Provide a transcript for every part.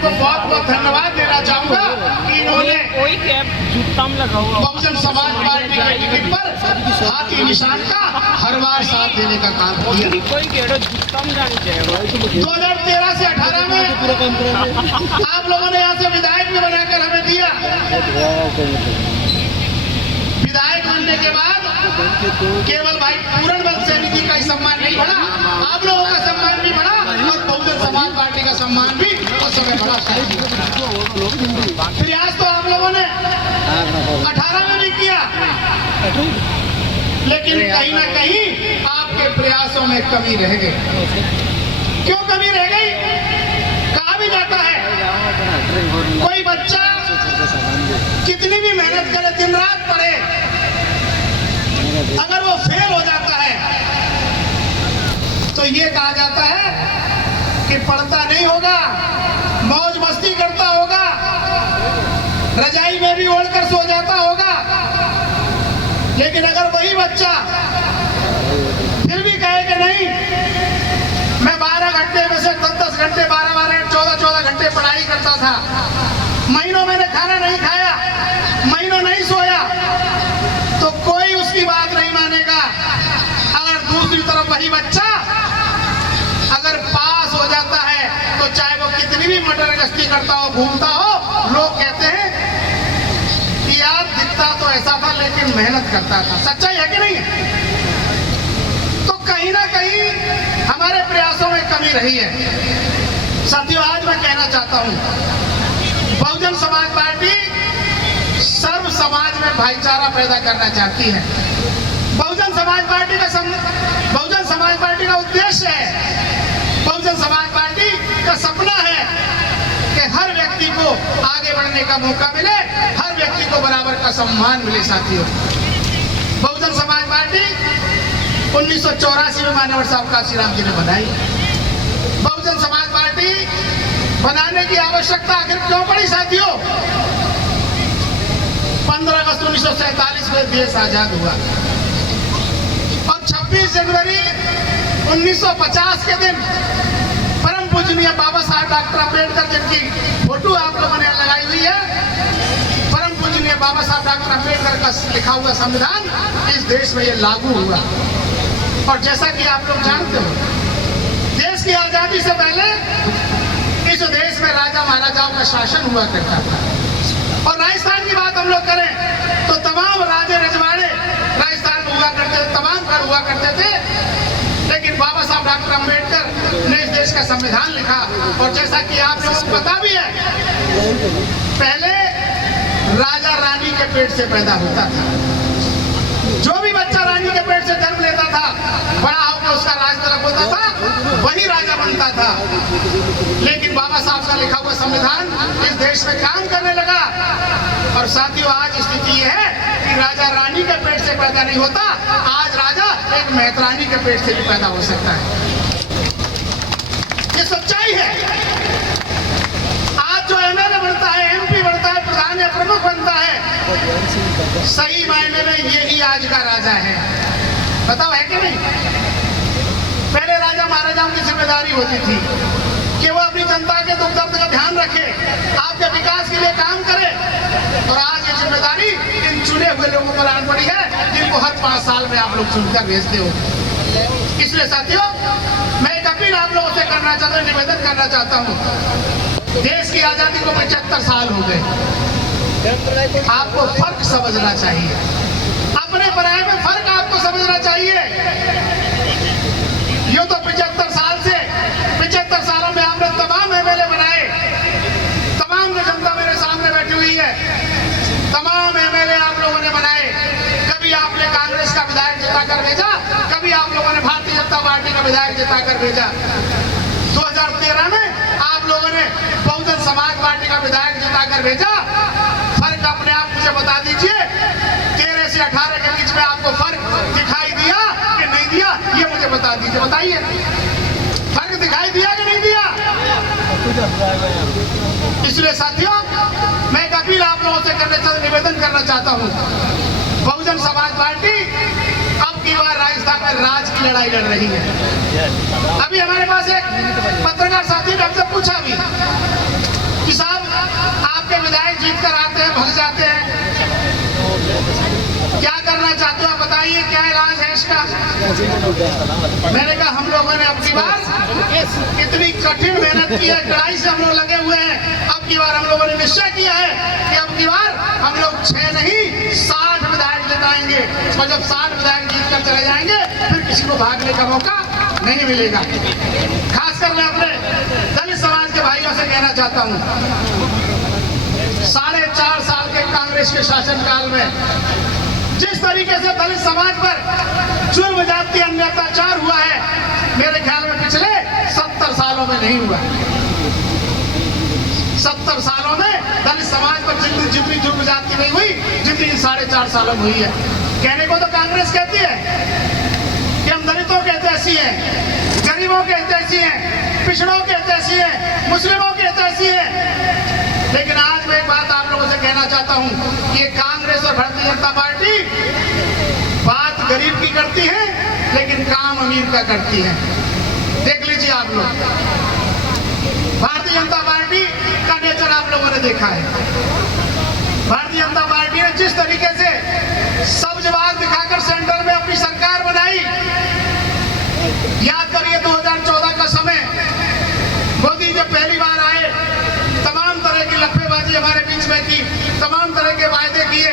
इनको बहुत बहुत धन्यवाद देना चाहूंगा कि इन्होंने बहुजन समाज पार्टी के टिकट पर हाथी निशान का हर बार साथ देने का काम किया। 2013 से 18 में आप लोगों ने यहाँ से विधायक भी बनाकर हमें दिया। विधायक बनने के बाद केवल भाई पूरण बल सैनी जी का ही सम्मान नहीं बढ़ा, आप लोगों का सम्मान भी बढ़ा और बहुजन समाज पार्टी का सम्मान भी उस समय बढ़ा। प्रयास तो आप लोगों ने 18 में भी किया, लेकिन कहीं ना कहीं आपके प्रयासों में कमी रह गई। क्यों कमी रह गई? कहा भी जाता है कोई बच्चा कितनी भी मेहनत करे, दिन रात पढ़े, अगर वो फेल हो जाता है तो ये कहा जाता है कि पढ़ता नहीं होगा, मौज मस्ती करता होगा, रजाई में भी ओढ़कर सो जाता होगा। लेकिन अगर वही बच्चा फिर भी कहे कि नहीं, मैं 12 घंटे में से 10-10 घंटे, 12-12, 14-14 घंटे पढ़ाई करता था, महीनों मैंने खाना नहीं खाया, महीनों नहीं सोया, तो कोई उसकी बात नहीं मानेगा। अगर दूसरी तरफ वही बच्चा अगर पास हो जाता है तो चाहे वो कितनी भी मटर गश्ती करता हो, घूमता हो, लोग कहते हैं कि यार दिखता तो ऐसा था लेकिन मेहनत करता था। सच्चाई है कि नहीं है? तो कहीं ना कहीं हमारे प्रयासों में कमी रही है। साथियों, आज मैं कहना चाहता हूं, बहुजन समाज पार्टी सर्व समाज में भाईचारा पैदा करना चाहती है। बहुजन समाज पार्टी का उद्देश्य है, बहुजन समाज पार्टी का सपना है कि हर व्यक्ति को आगे बढ़ने का मौका मिले, हर व्यक्ति को बराबर का सम्मान मिले। साथियों, बहुजन समाज पार्टी 1984 में मान्यवर साहब काशीराम जी ने बनाई। बहुजन समाज पार्टी बनाने की आवश्यकता आखिर क्यों पड़ी? साथियों, 15 अगस्त 1947 में देश आजाद हुआ और 26 जनवरी 1950 के दिन परम पूजनीय बाबा साहब डॉक्टर अम्बेडकर जिनकी फोटो आप लोगों ने लगाई हुई है, परम पूजनीय बाबा साहब डॉक्टर अम्बेडकर का लिखा हुआ संविधान इस देश में ये लागू हुआ। और जैसा कि आप लोग जानते हो, देश की आजादी से पहले इस देश में राजा महाराजाओं का शासन हुआ करता था। और राजस्थान की बात हम लोग करें तो तमाम राजे रजवाड़े राजस्थान में हुआ करते थे, तमाम घर हुआ करते थे। लेकिन बाबा साहब डॉक्टर अम्बेडकर ने इस देश का संविधान लिखा। और जैसा कि आप लोगों को पता भी है, पहले राजा रानी के पेट से पैदा होता था। जो भी बच्चा रानी के पेट से जन्म लेता था, बड़ा होकर उसका राज तलब होता था, वही राजा बनता था। लेकिन बाबा साहब का लिखा हुआ संविधान इस देश में काम करने लगा। और साथियों, आज स्थिति यह है कि राजा रानी के पेट से पैदा नहीं होता, आज राजा एक मेहतरानी के पेट से भी पैदा हो सकता है। ये सच्चाई है। आज जो एमएलए बनता है, एमपी बनता है, प्रधान या प्रमुख बनता है, सही मायने में यही आज का राजा है। बताओ, है कि नहीं? पहले राजा महाराजाओं की जिम्मेदारी होती थी कि वो अपनी जनता के दुख दर्द का ध्यान रखे, आपके विकास के लिए काम करे। और आज ये जिम्मेदारी इन चुने हुए लोगों पर आन पड़ी है, जिनको हर 5 साल में आप लोग चुनकर भेजते हो। इसलिए साथियों, मैं एक अपील आप लोगों से करना चाहता हूँ, निवेदन करना चाहता हूँ। देश की आजादी को 75 साल हो गए। आपको फर्क समझना चाहिए, अपने पराये में फर्क आपको समझना चाहिए। यूं तो 75 सालों में आपने तमाम एमएलए बनाए, तमाम जो जनता मेरे सामने बैठी हुई है, तमाम एमएलए आप लोगों ने बनाए। कभी आपने कांग्रेस का विधायक जिताकर भेजा, कभी आप लोगों ने भारतीय जनता पार्टी का विधायक जिताकर भेजा। 2013 में आप लोगों ने बहुजन समाज पार्टी का विधायक जिताकर भेजा। फर्क अपने आप मुझे बता दीजिए, 13 से 18 के बीच में आपको फर्क दिखाई दिया कि नहीं दिया? ये मुझे बता दीजिए, बताइए, फर्क दिखाई दिया कि नहीं दिया? इसलिए साथियों, मैं एक अपील आप लोगों से निवेदन करना चाहता हूँ। बहुजन समाज पार्टी अब की बार राजस्थान में राज की लड़ाई लड़ रही है। अभी हमारे पास एक पत्रकार साथी ने हमसे पूछा भी जीत कर आते हैं, भग जाते हैं। क्या करना चाहते हो बताइए, क्या इलाज है इसका? मैंने कहा हम लोगों ने अपनी बार इतनी कठिन मेहनत की है, कड़ाई से हम लोग लगे हुए हैं। अब की बार हम लोगों ने निश्चय किया है कि अब की बार हम लोग 6 नहीं 60 विधायक जिताएंगे। और जब 60 विधायक जीत कर चले जाएंगे फिर किसी को भागने का मौका नहीं मिलेगा। खासकर मैं अपने दलित समाज के भाइयों से कहना चाहता हूं, 4.5 साल के कांग्रेस के शासनकाल में जिस तरीके से दलित समाज पर जुल्म जाति अत्याचार हुआ है, मेरे ख्याल में पिछले 70 सालों में नहीं हुआ। 70 सालों में दलित समाज पर जितनी जुल्म जाति नहीं हुई जितनी 4.5 सालों में हुई है। कहने को तो कांग्रेस कहती है कि हम दलितों के हितैषी हैं, गरीबों के हितैषी हैं, पिछड़ों के हितैषी हैं, मुस्लिमों के हितैषी हैं। लेकिन आज मैं एक बात आप लोगों से कहना चाहता हूं कि ये कांग्रेस और भारतीय जनता पार्टी बात गरीब की करती है लेकिन काम अमीर का करती है। देख लीजिए आप लोग, भारतीय जनता पार्टी का नेचर आप लोगों ने देखा है। भारतीय जनता पार्टी ने जिस तरीके से सब्ज बाग दिखाकर सेंटर में अपनी सरकार बनाई, याद करिए 2014 का समय, मोदी जब पहली बार आए तमाम तरह की लफेबाजी हमारे बीच में की, तमाम तरह के वायदे किए,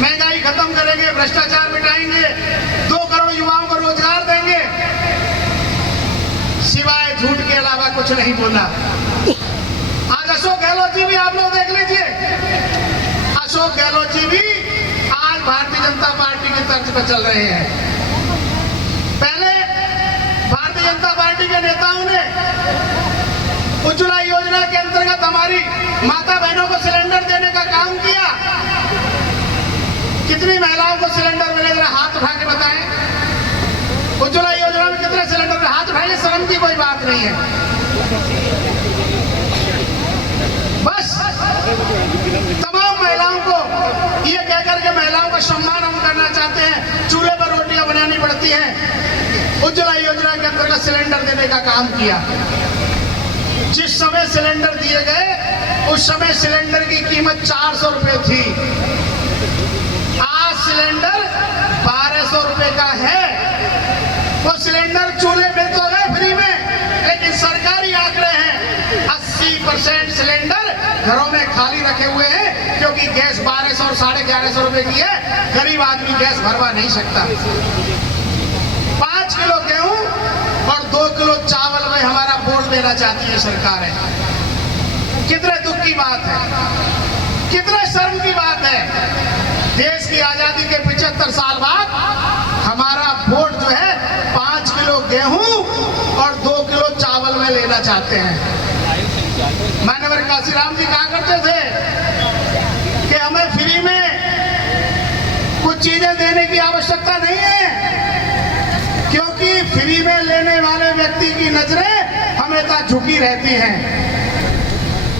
महंगाई खत्म करेंगे, भ्रष्टाचार मिटाएंगे, 2 करोड़ युवाओं को रोजगार देंगे, सिवाय झूठ के अलावा कुछ नहीं बोला। आज अशोक गहलोत जी भी आप लोग देख लीजिए, अशोक गहलोत जी भी आज भारतीय जनता पार्टी के तर्ज पर चल रहे हैं। पहले भारतीय जनता पार्टी के नेताओं ने उज्ज्वला योजना के अंतर्गत हमारी माता बहनों को सिलेंडर देने का काम किया। कितनी महिलाओं को सिलेंडर मिले, जरा हाथ उठा के बताएं। उज्ज्वला योजना में कितने सिलेंडर? हाथ उठाइए, शर्म की कोई बात नहीं है। बस तमाम महिलाओं को ये कहकर के महिलाओं का सम्मान हम करना चाहते हैं, चूल्हे पर रोटियां बनानी पड़ती हैं, उज्ज्वला योजना के अंतर्गत सिलेंडर देने का काम किया। जिस समय सिलेंडर दिए गए उस समय सिलेंडर की कीमत 400 रुपए थी, आज सिलेंडर 1200 रुपए का है। वो सिलेंडर चूल्हे मिल तो गए फ्री में, लेकिन सरकारी आंकड़े हैं 80% सिलेंडर घरों में खाली रखे हुए हैं, क्योंकि गैस 1200 और 1150 रुपए की है। गरीब आदमी गैस भरवा नहीं सकता। 5 किलो गेहूं और 2 किलो चावल में हमारा वोट देना चाहती है सरकार है। कितने दुख की बात है, कितने शर्म की बात है। देश की आजादी के 75 साल बाद हमारा वोट जो है 5 किलो गेहूं और 2 किलो चावल में लेना चाहते हैं। माननीय काशीराम जी कहा करते थे कि हमें फ्री में कुछ चीजें देने की आवश्यकता नहीं है, क्योंकि फ्री में लेने वाले व्यक्ति की नजरें हमेशा झुकी रहती हैं,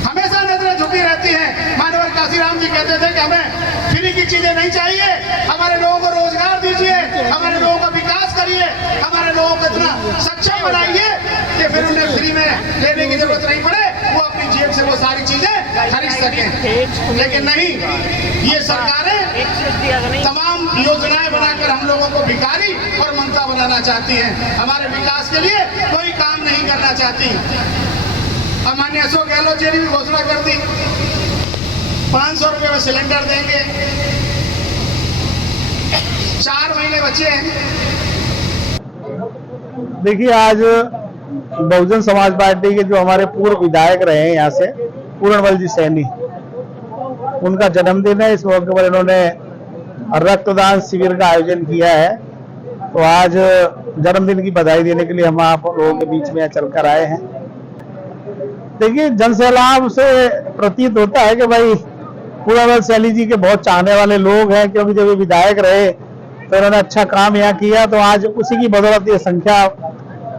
हमेशा नजरें झुकी रहती हैं। माननीय काशीराम जी कहते थे कि हमें फ्री की चीजें नहीं चाहिए, हमारे लोगों को रोजगार दीजिए, हमारे लोगों का विकास करिए, हमारे लोगों को इतना सक्षम बनाइए कि फिर उन्हें फ्री में लेने की जरूरत नहीं पड़े, वो अपनी जेब से वो सारी चीजें खरीद सकें। लेकिन नहीं, ये सरकारें तमाम योजनाएं बनाकर हम लोगों को भिखारी और मंदा बनाना चाहती हैं, हमारे विकास के लिए कोई काम नहीं करना चाहती। अब माननीय अशोक गहलोत जी ने भी घोषणा कर दी 500 रुपए में सिलेंडर देंगे। 4 महीने बचे हैं। देखिए, आज बहुजन समाज पार्टी के जो हमारे पूर्व विधायक रहे हैं यहाँ से, पूरणबल जी सैनी, उनका जन्मदिन है। इस मौके पर इन्होंने रक्तदान शिविर का आयोजन किया है। तो आज जन्मदिन की बधाई देने के लिए हम आप लोगों के बीच में चलकर आए हैं। देखिए, जनसैलाब से प्रतीत होता है कि भाई पूरणबल सैनी जी के बहुत चाहने वाले लोग हैं, क्योंकि जब ये विधायक रहे तो इन्होंने अच्छा काम यहाँ किया। तो आज उसी की बदौलत ये संख्या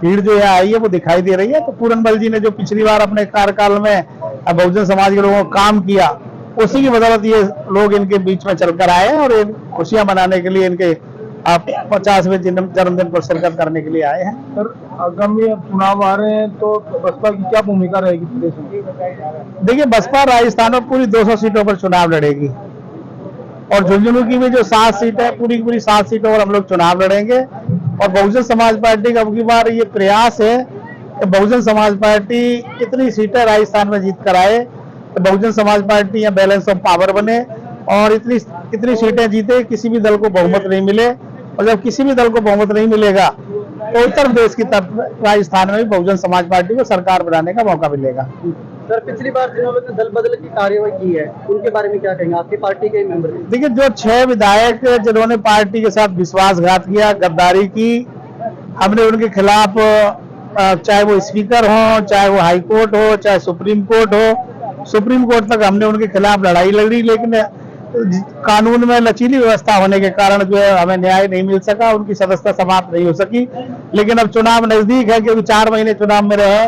भीड़ जो यहाँ आई है वो दिखाई दे रही है। तो पूरणबल जी ने जो पिछली बार अपने कार्यकाल में बहुजन समाज के लोगों को काम किया, उसी की बदौलत ये लोग इनके बीच में चलकर आए हैं और इन खुशियां मनाने के लिए इनके आप 50वें जन्मदिन पर शिरकत करने के लिए आए हैं। सर आगामी अब चुनाव आ रहे हैं तो बसपा की क्या भूमिका रहेगी प्रदेश में? देखिए, बसपा राजस्थान में पूरी 200 सीटों पर चुनाव लड़ेगी और झुंझुनू की भी जो 7 सीटें हैं, पूरी पूरी 7 सीटों पर हम लोग चुनाव लड़ेंगे। और बहुजन समाज पार्टी का अब की बार ये प्रयास है कि बहुजन समाज पार्टी कितनी सीटें राजस्थान में जीत कर आए, तो बहुजन समाज पार्टी यहाँ बैलेंस ऑफ पावर बने और इतनी सीटें जीते, किसी भी दल को बहुमत नहीं मिले। और जब किसी भी दल को बहुमत नहीं मिलेगा तो उत्तर प्रदेश की तरफ राजस्थान में भी बहुजन समाज पार्टी को सरकार बनाने का मौका मिलेगा। सर पिछली बार चुनाव में दल बदल की कार्रवाई की है, उनके बारे में क्या कहेंगे? आपकी पार्टी के मेंबर हैं। देखिए, जो 6 विधायक जिन्होंने पार्टी के साथ विश्वासघात किया, गद्दारी की, हमने उनके खिलाफ चाहे वो स्पीकर हो, चाहे वो हाई कोर्ट हो, चाहे सुप्रीम कोर्ट हो, सुप्रीम कोर्ट तक हमने उनके खिलाफ लड़ाई लड़ी, लेकिन कानून में लचीली व्यवस्था होने के कारण जो है हमें न्याय नहीं मिल सका, उनकी सदस्यता समाप्त नहीं हो सकी। लेकिन अब चुनाव नजदीक है, क्योंकि 4 महीने चुनाव में रहे,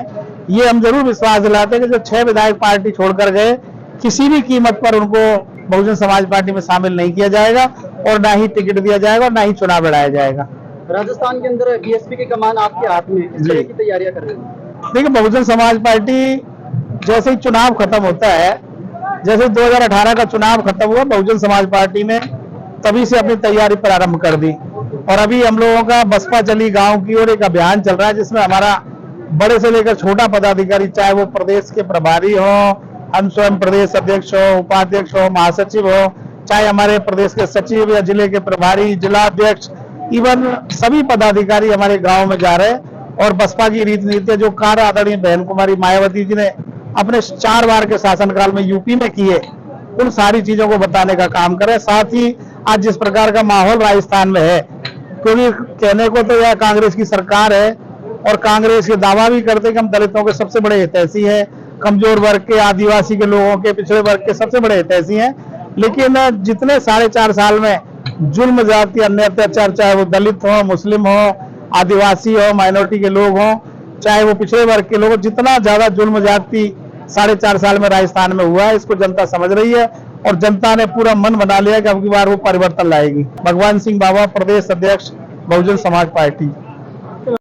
ये हम जरूर विश्वास दिलाते हैं कि जो 6 विधायक पार्टी छोड़कर गए, किसी भी कीमत पर उनको बहुजन समाज पार्टी में शामिल नहीं किया जाएगा और ना ही टिकट दिया जाएगा और ना ही चुनाव लड़ाया जाएगा। राजस्थान के अंदर बीएसपी की कमान आपके हाथ में, किस तरह की तैयारियां कर रहे हैं? देखिए, बहुजन समाज पार्टी जैसे ही चुनाव खत्म होता है, जैसे 2018 का चुनाव खत्म हुआ, बहुजन समाज पार्टी ने तभी से अपनी तैयारी प्रारंभ कर दी। और अभी हम लोगों का बसपा चली गांव की ओर एक अभियान चल रहा है, जिसमें हमारा बड़े से लेकर छोटा पदाधिकारी, चाहे वो प्रदेश के प्रभारी हो, हम स्वयं प्रदेश अध्यक्ष हो, उपाध्यक्ष हो, महासचिव हो, चाहे हमारे प्रदेश के सचिव या जिले के प्रभारी, जिला अध्यक्ष, इवन सभी पदाधिकारी हमारे गांव में जा रहे हैं। और बसपा की रीति नीति जो कार्य आदरणीय बहन कुमारी मायावती जी ने अपने 4 बार के शासनकाल में यूपी में किए, उन सारी चीजों को बताने का काम करें। साथ ही आज जिस प्रकार का माहौल राजस्थान में है, क्योंकि कहने को तो यह कांग्रेस की सरकार है और कांग्रेस ये दावा भी करते कि हम दलितों के सबसे बड़े हितैषी हैं, कमजोर वर्ग के, आदिवासी के लोगों के, पिछड़े वर्ग के सबसे बड़े हितैषी हैं। लेकिन जितने 4.5 साल में जुल्म जाति अन्य अत्याचार, चाहे वो दलित हो, मुस्लिम हो, आदिवासी हो, माइनॉरिटी के लोग हों, चाहे वो पिछड़े वर्ग के लोग हो, जितना ज्यादा जुल्म जाति 4.5 साल में राजस्थान में हुआ है, इसको जनता समझ रही है और जनता ने पूरा मन बना लिया कि अब की बार वो परिवर्तन लाएगी। भगवान सिंह बाबा, प्रदेश अध्यक्ष, बहुजन समाज पार्टी।